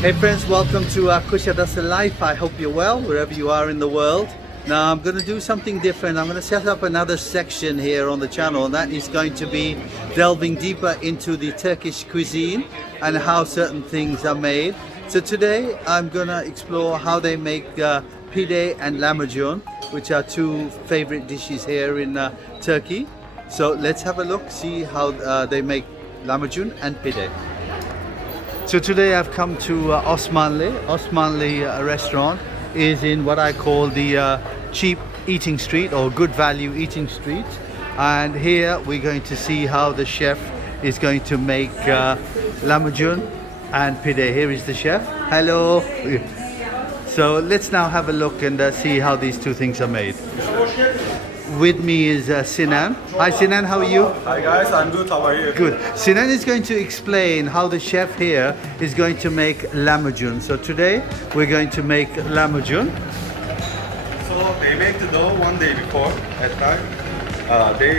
Hey friends, welcome to Kusadası Life. I hope you're well wherever you are in the world. Now I'm going to do something different. I'm going to set up another section here on the channel, and that is going to be delving deeper into the Turkish cuisine and how certain things are made. So today I'm going to explore how they make pide and lahmacun, which are two favorite dishes here in Turkey. So let's have a look, see how they make lahmacun and pide. So today I've come to Osmanlı. Osmanlı restaurant is in what I call the cheap eating street or good value eating street. And here we're going to see how the chef is going to make lahmacun and pide. Here is the chef. Hello. So let's now have a look and see how these two things are made. With me is Sinan. Hi Sinan, how are you? Hi guys, I'm good. How are you? Good. Sinan is going to explain how the chef here is going to make lahmacun. So today we're going to make lahmacun. So they make the dough one day before at night.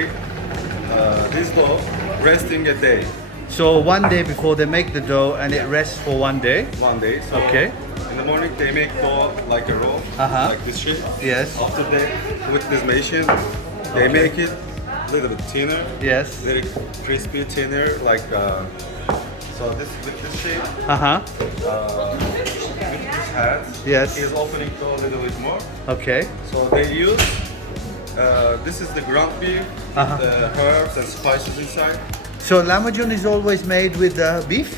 This dough resting a day. So one day before they make the dough and it rests for one day. One day. So Okay. in the morning they make dough like a roll, like this shape. Yes. After they with this machine, they make it a little bit thinner. Yes. Very crispy, thinner, like so this with this shape. With this hat. Yes. Is opening dough a little bit more. Okay. So they use this is the ground beef, the herbs and spices inside. So lahmacun is always made with beef,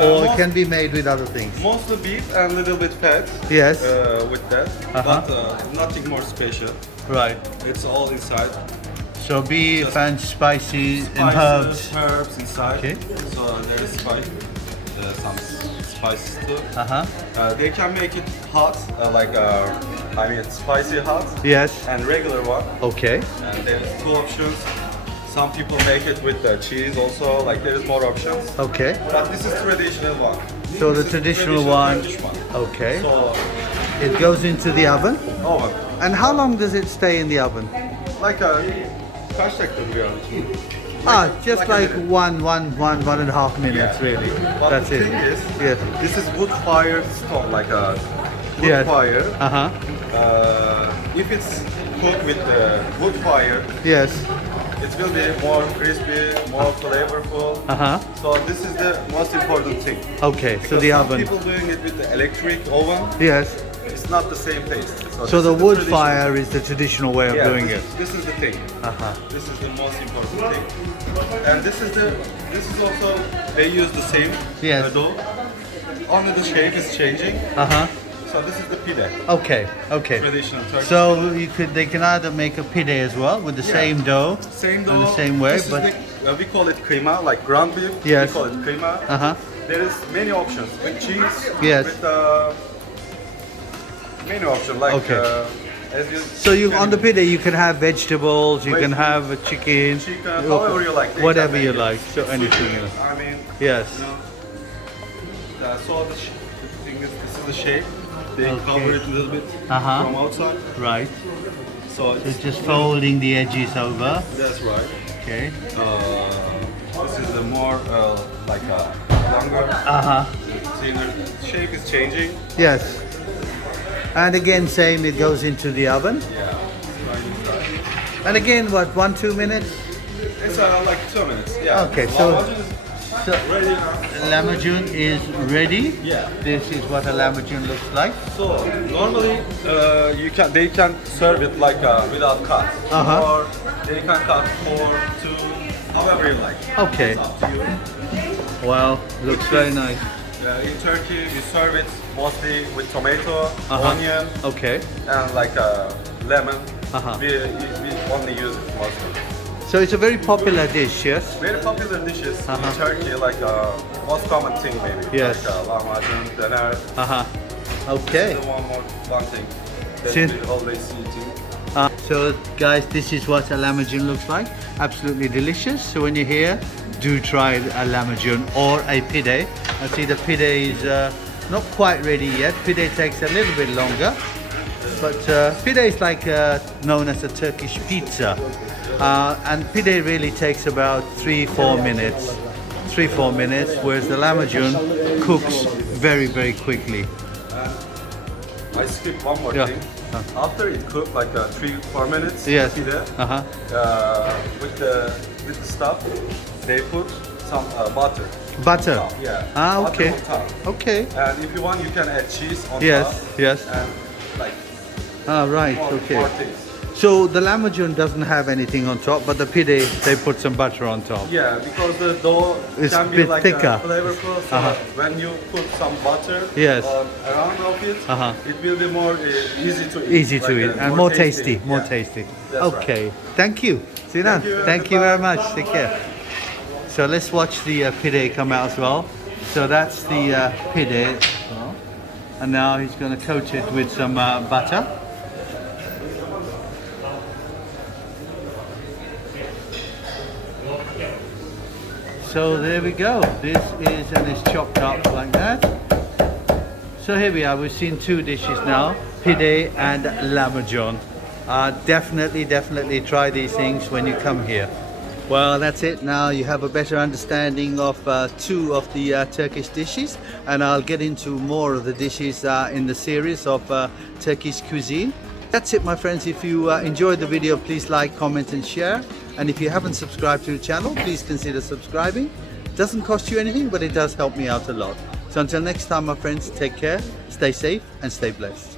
or it can be made with other things. Mostly beef and a little bit fat. Yes. With that, but nothing more special. Right. It's all inside. So beef Just and spices and Spices, herbs. herbs inside. Okay. So there is spice, some spices too. They can make it hot, I mean spicy hot Yes. and regular one. Okay. And there's two options. Some people make it with cheese also, like there's more options. Okay. But this is traditional one. So the This is traditional one. Turkish one. Okay. So, It goes into the oven. oven. And how long does it stay in the oven? Like kaç dakika duruyor için? Just like a like minute. one and a half minutes, Yeah. really. But That's the it. thing is, Yes. this is wood fire stone, like a wood Yes. fire. Uh-huh. If it's cooked with the wood fire, Yes. it will be more crispy, more flavorful. So this is the most important thing. Okay, so the Some oven. people doing it with the electric oven, Yes. it's not the same taste. So this the is wood traditional- fire is the traditional way of Yeah, doing this, it. this is the thing. This is the most important thing. And this is also they use the same Yes. dough. Only the shape is changing. So this is the pide, Okay, okay. traditional Turkish. So they can either make a pide as well with the same dough. Same and dough. the same way, This is but we call it krema, like ground beef. Yes. We call it krema. There is many options with cheese. Yes. With many options like Okay. as you. so on the pide you can have vegetables, you can have a chicken, however you like. They whatever can you make it. like. So anything you like. I mean. Yes. You know, so the thing is, this is the shape. They Okay. cover it a little bit from outside. Right. So So just folding the edges over. that's right. Okay. This is the more like a longer, thinner. Shape is changing. Yes. And again, same. It goes into the oven. Yeah. And again, what? 1-2 minutes? It's like 2 minutes. Yeah. Okay, so- Lahmacun is So ready now. lahmacun is ready. Yeah. This is what a lahmacun looks like. So normally they can serve it like without cut, or they can cut 4, 2, however you like. Okay. It's up to you. Wow, looks very nice. In Turkey, we serve it mostly with tomato, onion, Okay. and like lemon. We only use it mostly. So it's a very popular dish, yes? Very popular dishes in Turkey, like most common thing maybe. Yes. Like lahmacun, döner. Okay. This is one thing that Sin- we always eating. So guys, this is what a lahmacun looks like. Absolutely delicious. So when you're here, do try a lahmacun or a pide. I see the pide is not quite ready yet. Pide takes a little bit longer. But pide is like known as a Turkish pizza. And pide really takes about 3-4 minutes. 3-4 minutes, whereas the lahmacun cooks very, very quickly. I skip one more Yeah. thing. After it cooked like 3-4 minutes, Yes. pide, Uh-huh. with the stuff, they put some butter. Butter. Top, yeah. Ah, Butter okay. on top. Okay. And if you want, you can add cheese on Yes, top. yes. And like Ah, right, more okay. things. So the Lahmacun doesn't have anything on top, but the pide, they put some butter on top. Yeah, because the dough It's can a be bit like thicker. flavorful. So Uh-huh. when you put some butter Yes. around of it, Uh-huh. it will be more easy to eat. Easy to like, eat and more tasty, more Yeah. tasty. That's Okay, thank you. Sinan, Thank you. thank you very Goodbye. much. Take care. So let's watch the pide come out as well. So that's the pide, and now he's going to coat it with some butter. So there we go. This is, and it's chopped up like that. So here we are. We've seen two dishes now, pide and Lahmacun. Definitely try these things when you come here. Well, that's it. Now you have a better understanding of two of the Turkish dishes, and I'll get into more of the dishes in the series of Turkish cuisine. That's it, my friends. If you enjoyed the video, please like, comment and share. And if you haven't subscribed to the channel, please consider subscribing. It doesn't cost you anything, but it does help me out a lot. So until next time, my friends, take care, stay safe and stay blessed.